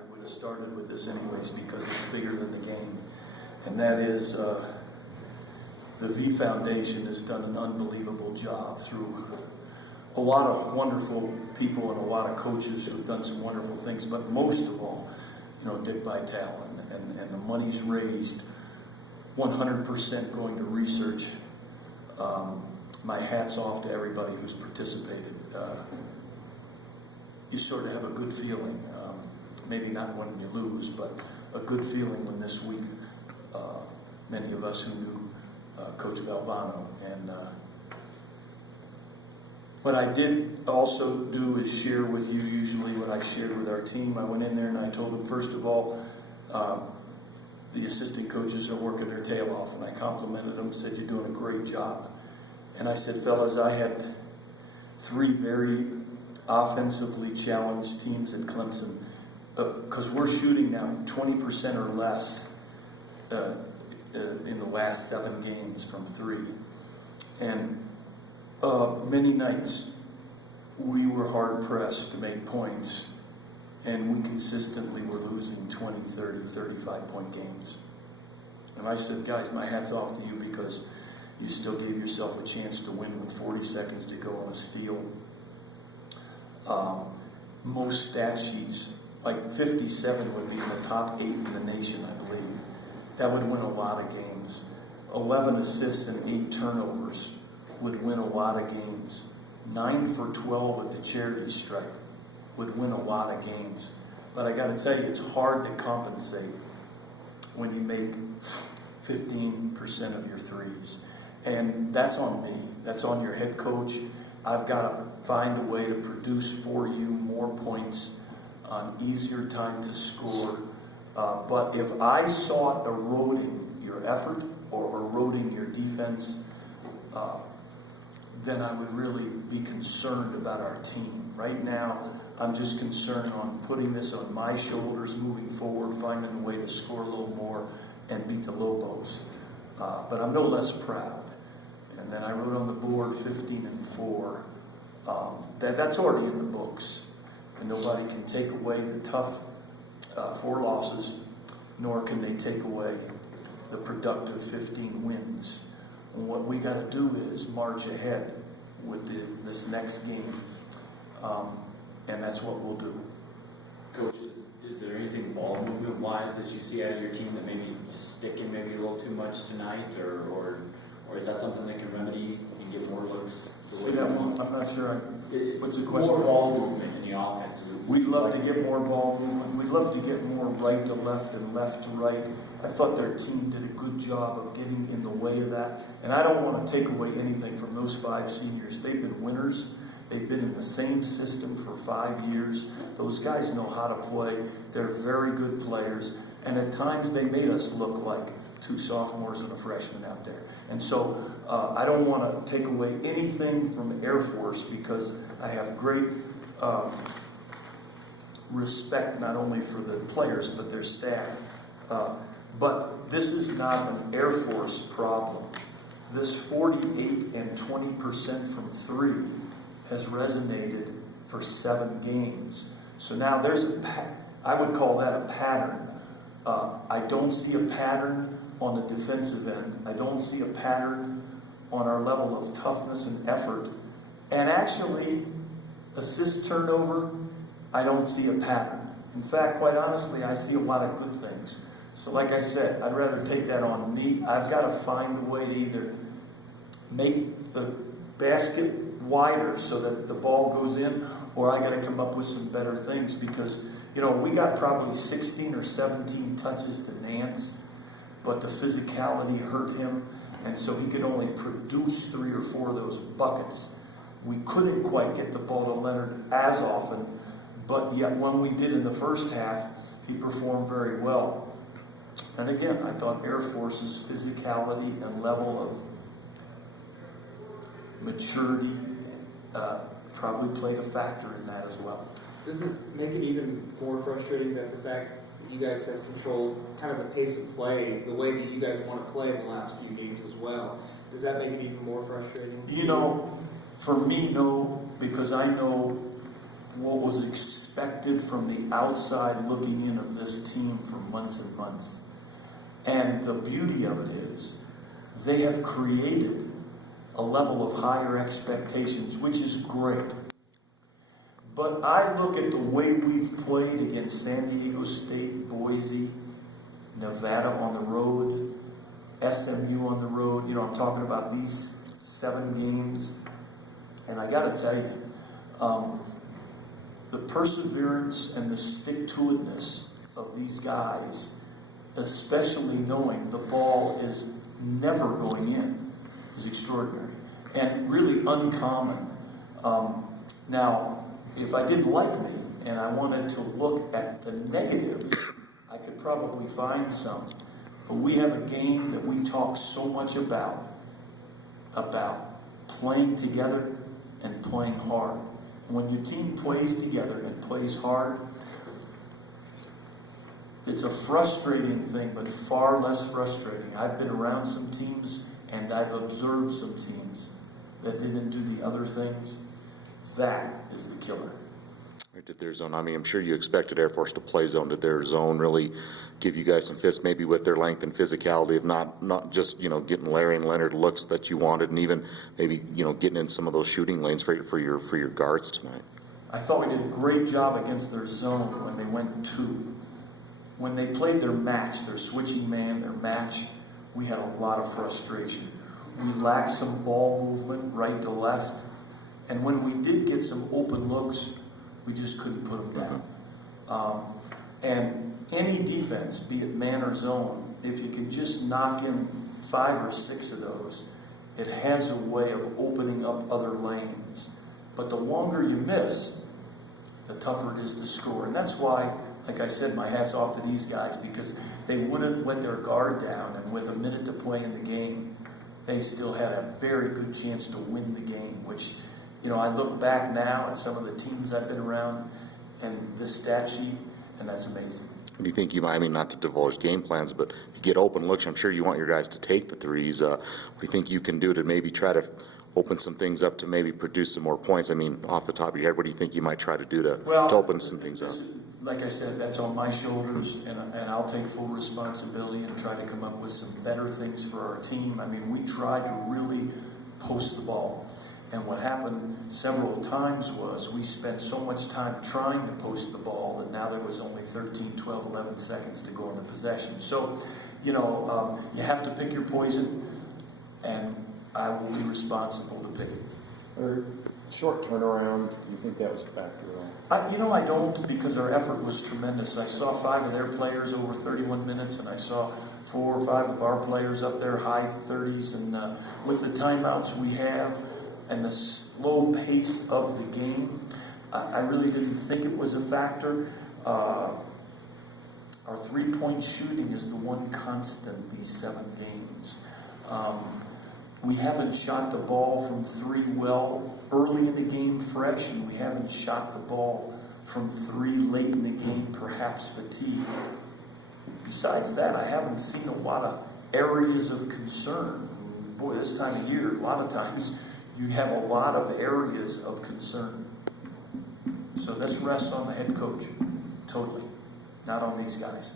I would have started with this anyways because it's bigger than the game, and that is the V Foundation has done an unbelievable job through a lot of wonderful people and a lot of coaches who have done some wonderful things, but most of all, Dick Vitale, and the money's raised 100% going to research. My hat's off to everybody who's participated. You sort of have a good feeling, maybe not when you lose, but a good feeling when this week, many of us who knew Coach Valvano, and what I did also do is share with you usually what I shared with our team. I went in there and I told them, first of all, the assistant coaches are working their tail off, and I complimented them, said, you're doing a great job. And I said, fellas, I had 3 very offensively challenged teams at Clemson, because we're shooting now 20% or less in the last 7 games from 3. And many nights we were hard pressed to make points, and we consistently were losing 20, 30, 35-point games. And I said, guys, my hat's off to you because you still gave yourself a chance to win with 40 seconds to go on a steal. Most stat sheets, like 57 would be in the top 8 in the nation, I believe. That would win a lot of games. 11 assists and 8 turnovers would win a lot of games. 9 for 12 at the charity stripe would win a lot of games. But I got to tell you, it's hard to compensate when you make 15% of your threes. And that's on me. That's on your head coach. I've got to find a way to produce for you more points on easier time to score. But if I saw eroding your effort or eroding your defense, then I would really be concerned about our team. Right now, I'm just concerned on putting this on my shoulders, moving forward, finding a way to score a little more and beat the Lobos. But I'm no less proud. And then I wrote on the board 15-4. That's already in the books. And nobody can take away the tough 4 losses, nor can they take away the productive 15 wins. And what we got to do is march ahead with this next game, and that's what we'll do. Coach, is there anything ball movement-wise that you see out of your team that maybe just sticking maybe a little too much tonight, or is that something that can remedy and get more looks? I'm not sure. What's the question? More ball movement in the offense. We'd love to get more ball movement. We'd love to get more right to left and left to right. I thought their team did a good job of getting in the way of that. And I don't want to take away anything from those 5 seniors. They've been winners. They've been in the same system for 5 years. Those guys know how to play. They're very good players. And at times they made us look like 2 sophomores and a freshman out there. And so I don't want to take away anything from Air Force because I have great respect not only for the players but their staff. But this is not an Air Force problem. This 48 and 20% from 3 has resonated for 7 games. So now there's I would call that a pattern. I don't see a pattern on the defensive end. I don't see a pattern on our level of toughness and effort. And actually, assist turnover, I don't see a pattern. In fact, quite honestly, I see a lot of good things. So like I said, I'd rather take that on me. I've got to find a way to either make the basket wider so that the ball goes in, or I got to come up with some better things because, we got probably 16 or 17 touches to Nance, but the physicality hurt him, and so he could only produce 3 or 4 of those buckets. We couldn't quite get the ball to Leonard as often, but yet when we did in the first half, he performed very well. And again, I thought Air Force's physicality and level of maturity probably played a factor in that as well. Does it make it even more frustrating that the fact that you guys have controlled kind of the pace of play, the way that you guys want to play in the last few games as well? Does that make it even more frustrating? For me, no, because I know what was expected expected from the outside looking in of this team for months and months. And the beauty of it is they have created a level of higher expectations, which is great. But I look at the way we've played against San Diego State, Boise, Nevada on the road, SMU on the road. You know, I'm talking about these 7 games. And I got to tell you, the perseverance and the stick-to-itness of these guys, especially knowing the ball is never going in, is extraordinary and really uncommon. Now, if I didn't like me and I wanted to look at the negatives, I could probably find some. But we have a game that we talk so much about playing together and playing hard. And when your team plays together and plays hard, it's a frustrating thing, but far less frustrating. I've been around some teams and I've observed some teams that didn't do the other things. That is the killer. Did their zone? I mean, I'm sure you expected Air Force to play zone. Did their zone really give you guys some fits, maybe with their length and physicality of not just, you know, getting Larry and Leonard looks that you wanted, and even maybe, you know, getting in some of those shooting lanes for your guards tonight? I thought we did a great job against their zone when they went 2. When they played their match, their switching man, their match, we had a lot of frustration. We lacked some ball movement right to left. And when we did get some open looks, we just couldn't put them down. And any defense, be it man or zone, if you can just knock in 5 or 6 of those, it has a way of opening up other lanes. But the longer you miss, the tougher it is to score. And that's why, like I said, my hat's off to these guys, because they wouldn't let their guard down, and with a minute to play in the game, they still had a very good chance to win the game, which, you know, I look back now at some of the teams I've been around and this stat sheet, and that's amazing. Do you think you might, I mean, not to divulge game plans, but you get open looks, I'm sure you want your guys to take the threes. What do you think you can do to maybe try to open some things up to maybe produce some more points? I mean, off the top of your head, what do you think you might try to do to open some things up? Like I said, that's on my shoulders, and I'll take full responsibility and try to come up with some better things for our team. I mean, we tried to really post the ball. And what happened several times was we spent so much time trying to post the ball that now there was only 13, 12, 11 seconds to go in the possession. So, you know, you have to pick your poison, and I will be responsible to pick it. Or short turnaround, do you think that was a factor at all? I don't, because our effort was tremendous. I saw 5 of their players over 31 minutes, and I saw 4 or 5 of our players up there high 30s. And with the timeouts we have and the slow pace of the game, I really didn't think it was a factor. Our 3-point shooting is the one constant these 7 games. We haven't shot the ball from 3 well early in the game fresh, and we haven't shot the ball from 3 late in the game, perhaps fatigued. Besides that, I haven't seen a lot of areas of concern. Boy, this time of year, a lot of times, you have a lot of areas of concern. So this rests on the head coach, totally, not on these guys.